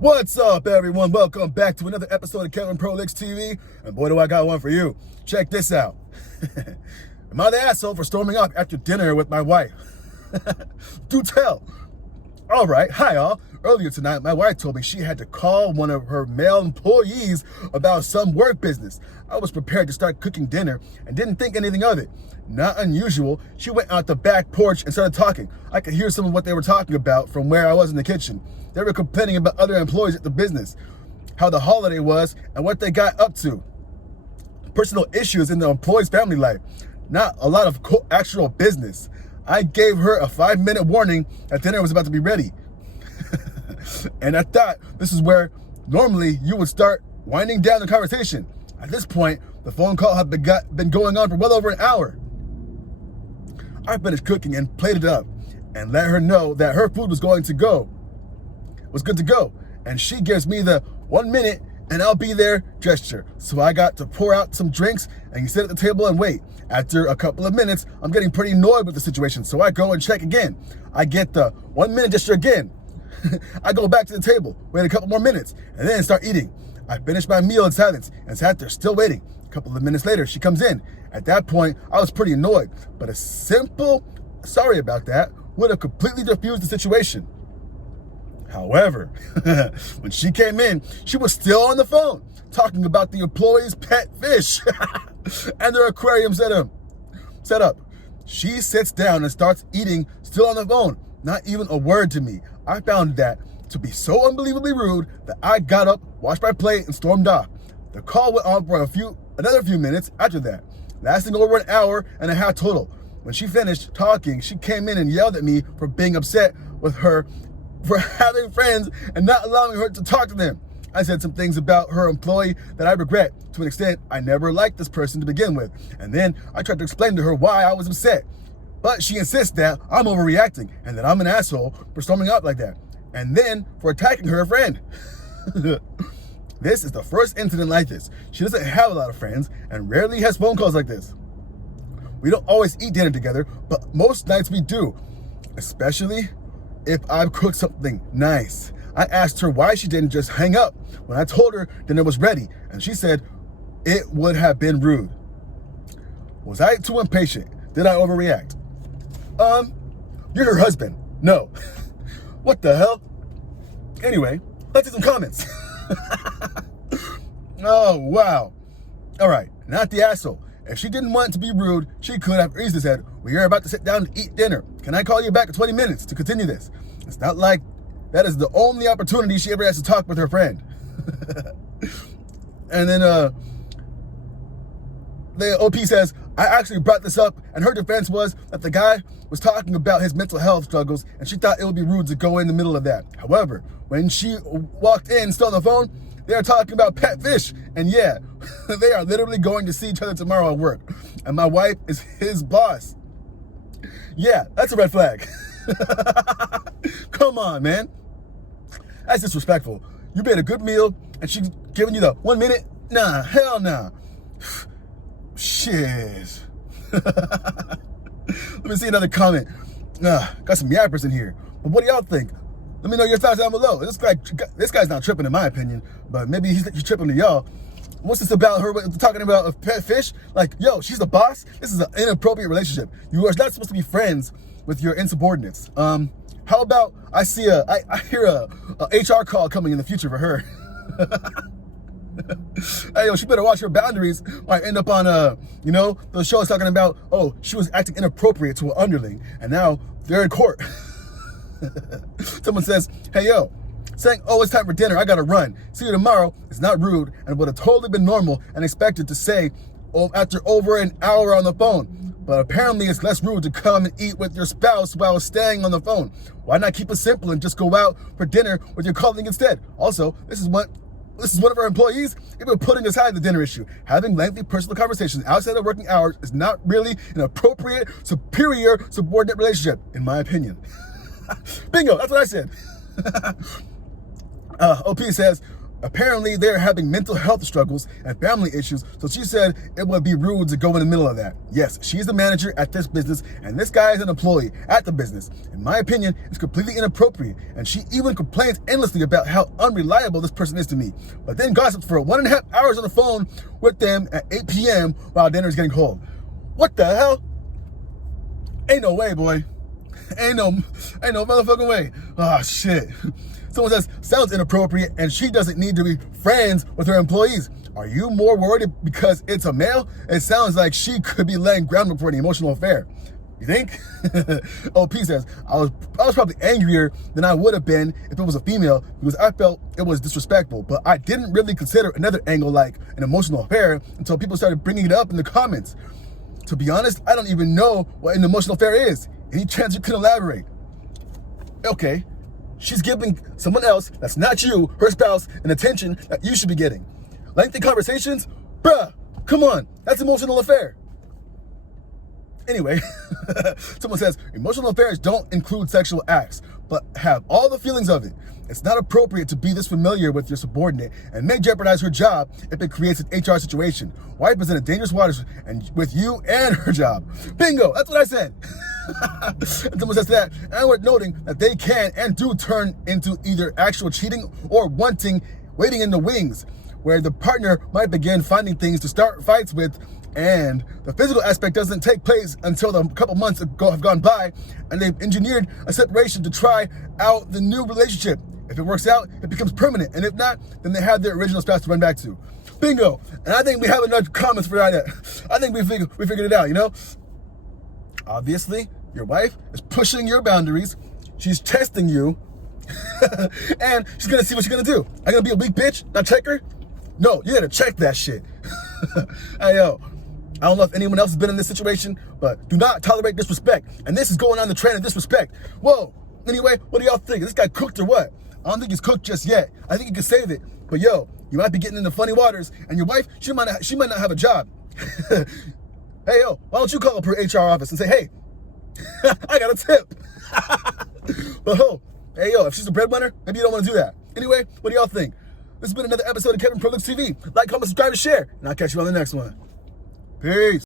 What's up, everyone? Welcome back to another episode of Kevin Prolix TV. And boy, do I got one for you. Check this out. Am I the asshole for storming off after dinner with my wife? Do tell. All right, hi all. Earlier tonight, my wife told me she had to call one of her male employees about some work business. I was prepared to start cooking dinner and didn't think anything of it. Not unusual, she went out the back porch and started talking. I could hear some of what they were talking about from where I was in the kitchen. They were complaining about other employees at the business, how the holiday was, and what they got up to. Personal issues in the employee's family life, not a lot of actual business. I gave her a 5-minute warning that dinner was about to be ready. And I thought this is where normally you would start winding down the conversation. At this point, the phone call had been going on for well over an hour. I finished cooking and plated it up and let her know that her food was good to go. And she gives me the 1 minute and I'll be there gesture. So I got to pour out some drinks and sit at the table and wait. After a couple of minutes, I'm getting pretty annoyed with the situation. So I go and check again. I get the 1 minute gesture again. I go back to the table, wait a couple more minutes, and then start eating. I finish my meal in silence and sat there still waiting. A couple of minutes later, she comes in. At that point, I was pretty annoyed, but a simple sorry about that would have completely diffused the situation. However, when she came in, she was still on the phone, talking about the employee's pet fish and their aquarium set up. She sits down and starts eating, still on the phone, not even a word to me. I found that to be so unbelievably rude that I got up, washed my plate, and stormed off. The call went on for another few minutes after that, lasting over an hour and a half total. When she finished talking, she came in and yelled at me for being upset with her for having friends and not allowing her to talk to them. I said some things about her employee that I regret. To an extent, I never liked this person to begin with. And then I tried to explain to her why I was upset. But she insists that I'm overreacting and that I'm an asshole for storming out like that. And then for attacking her friend. This is the first incident like this. She doesn't have a lot of friends and rarely has phone calls like this. We don't always eat dinner together, but most nights we do. Especially if I've cooked something nice. I asked her why she didn't just hang up when I told her dinner was ready. And she said it would have been rude. Was I too impatient? Did I overreact? You're her husband. No. What the hell? Anyway, let's do some comments. Oh, wow. All right, not the asshole. If she didn't want to be rude, she could have easily said, well, you're about to sit down to eat dinner. Can I call you back in 20 minutes to continue this? It's not like that is the only opportunity she ever has to talk with her friend. And then the OP says, I actually brought this up, and her defense was that the guy was talking about his mental health struggles, and she thought it would be rude to go in the middle of that. However, when she walked in, still on the phone, they are talking about pet fish, and yeah, they are literally going to see each other tomorrow at work, and my wife is his boss. Yeah, that's a red flag. Come on, man. That's disrespectful. You made a good meal, and she's giving you the 1 minute? Nah, hell nah. Shit. Let me see another comment. Got some yappers in here. But what do y'all think? Let me know your thoughts down below. This guy's not tripping in my opinion, but maybe he's tripping to y'all. What's this about her talking about a pet fish? Like, yo, she's the boss? This is an inappropriate relationship. You are not supposed to be friends with your insubordinates. How about I hear a HR call coming in the future for her. Hey, yo, she better watch her boundaries. Might end up on those shows talking about, oh, she was acting inappropriate to an underling, and now they're in court. Someone says, hey, yo, saying, oh, it's time for dinner, I gotta run. See you tomorrow. It's not rude and would have totally been normal and expected to say after over an hour on the phone. But apparently it's less rude to come and eat with your spouse while staying on the phone. Why not keep it simple and just go out for dinner with your colleague instead? Also, this is one of our employees, even putting aside the dinner issue. Having lengthy personal conversations outside of working hours is not really an appropriate, superior, subordinate relationship, in my opinion. Bingo, that's what I said. OP says, Apparently, they're having mental health struggles and family issues, so she said it would be rude to go in the middle of that. Yes, she's the manager at this business, and this guy is an employee at the business. In my opinion, it's completely inappropriate, and she even complains endlessly about how unreliable this person is to me, but then gossips for 1.5 hours on the phone with them at 8 p.m. while dinner is getting cold. What the hell? Ain't no way, boy. Ain't no motherfucking way. Oh, shit. Someone says, sounds inappropriate, and she doesn't need to be friends with her employees. Are you more worried because it's a male? It sounds like she could be laying groundwork for an emotional affair. You think? OP says, I was probably angrier than I would have been if it was a female because I felt it was disrespectful, but I didn't really consider another angle like an emotional affair until people started bringing it up in the comments. To be honest, I don't even know what an emotional affair is. Any chance you can elaborate? Okay. She's giving someone else that's not you, her spouse, an attention that you should be getting. Lengthy conversations? Bruh, come on, that's emotional affair. Anyway, someone says, emotional affairs don't include sexual acts, but have all the feelings of it. It's not appropriate to be this familiar with your subordinate and may jeopardize her job if it creates an HR situation. Wife is in a dangerous waters and with you and her job. Bingo, that's what I said. And someone says that, and worth noting that they can and do turn into either actual cheating or waiting in the wings, where the partner might begin finding things to start fights with, and the physical aspect doesn't take place until a couple months have gone by, and they've engineered a separation to try out the new relationship. If it works out, it becomes permanent, and if not, then they have their original spouse to run back to. Bingo! And I think we have enough comments for that. I think we figured it out, you know? Obviously, your wife is pushing your boundaries. She's testing you. And she's going to see what she's going to do. I'm going to be a weak bitch, not check her? No, you got to check that shit. Hey, yo. I don't know if anyone else has been in this situation, but do not tolerate disrespect. And this is going on the trend of disrespect. Whoa. Anyway, what do y'all think? Is this guy cooked or what? I don't think he's cooked just yet. I think he can save it. But yo, you might be getting into funny waters, and your wife, she might not have a job. Hey, yo, why don't you call up her HR office and say, hey, I got a tip. But hey, yo, if she's a breadwinner, maybe you don't want to do that. Anyway, what do y'all think? This has been another episode of Kevin Pro Looks TV. Like, comment, subscribe, and share. And I'll catch you on the next one. Peace.